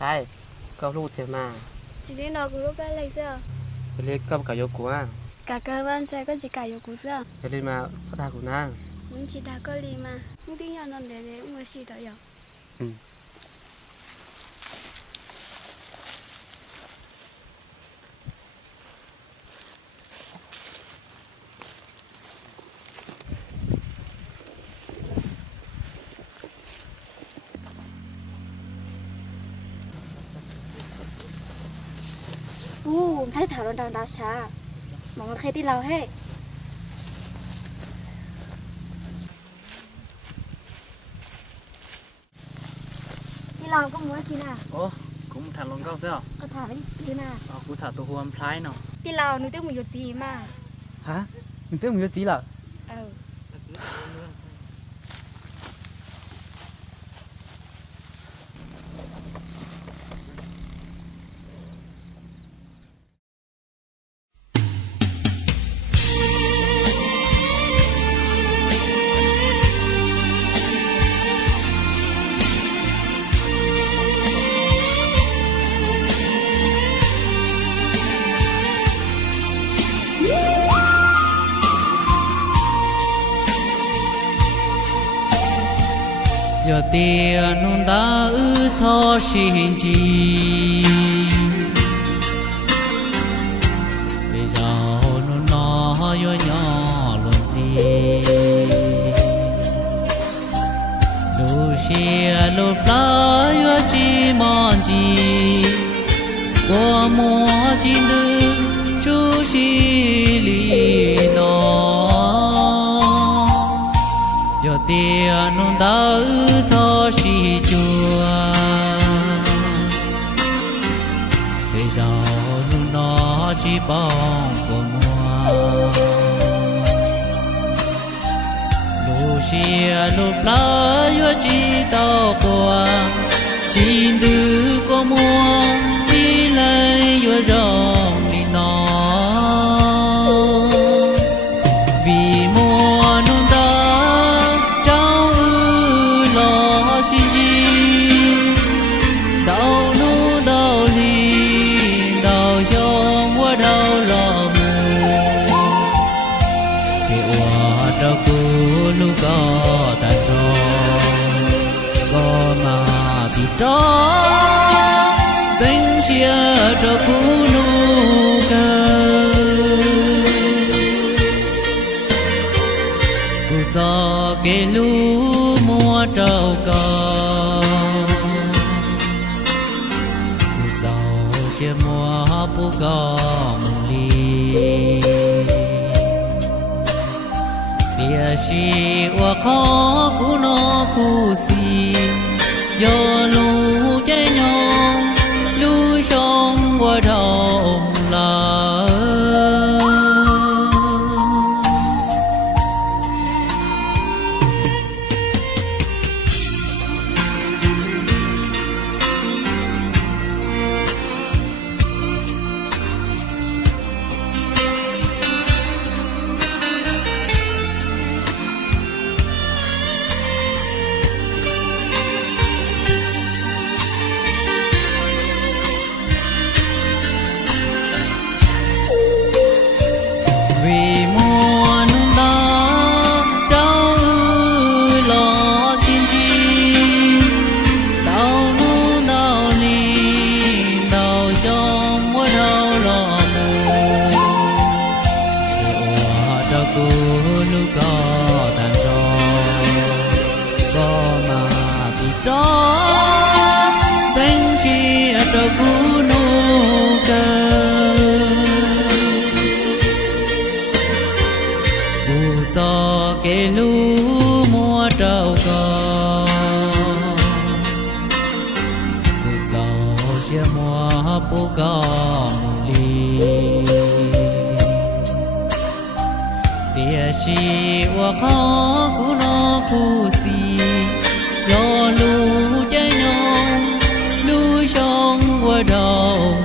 Đây, câu lút thế mà. Chỉ đi nó cũng lúc bé lấy giờ. Cái lấy cầm cả vô của à. Cả cơ ban xe có chỉ cả yêu cú giờ. Cái lấy mà phát hạ của nàng. Muốn chỉ đã có lì mà. Muốn tin nhau nó để mua xì đó rồi. Ừ. Thấy thảo nó đang đào xa. Mọi người khi đi lâu hết. Đi lâu có muốn chi nào? Ồ, cũng thả lông cao sao? Có thảo với chi nào? Cũng thả tổ huam phái nào. Đi lâu nó tiếc một chút gì mà. Hả? Mình tiếc một chút gì là? Ừ. giờ tiền nôn ta ư cho xin chi bây giờ nôn nó yo nhỏ luôn gì lu xia lu pla yo chi mòn chi qua mùa chín tư chú xì li nó giờ tiền nôn ta cho si chua bây giờ nôn nó chỉ bóng của mùa lu xia lu pla yo chỉ tao qua chín tư của mùa đi lấy yo rong đi nó vì mùa nôn ta trao ư lo xin chi đau nu đau li đau trong quá đau lo mù thì qua đau cũ lu có ta cho có mà thì cho danh chia đau cũ nu cơ cho cái lũ mua trâu cò cụ giàu xe mua bố cò mù li bia si qua khó cú nó cú si do lũ cháy nhong lũ trong qua đầu là vì mùa nôn ta trao ư lo xin chi đau nu đau li đau trong mỗi đau lo mù thì oa đau cũ nu có tàn trò có mà thì đó danh chi đau cũ nu cơ cho cái lũ mua trâu cò cụ giàu xe mua bố cò mù li bia si qua khó cú nó cú si do lũ cháy nhong lũ trong qua đầu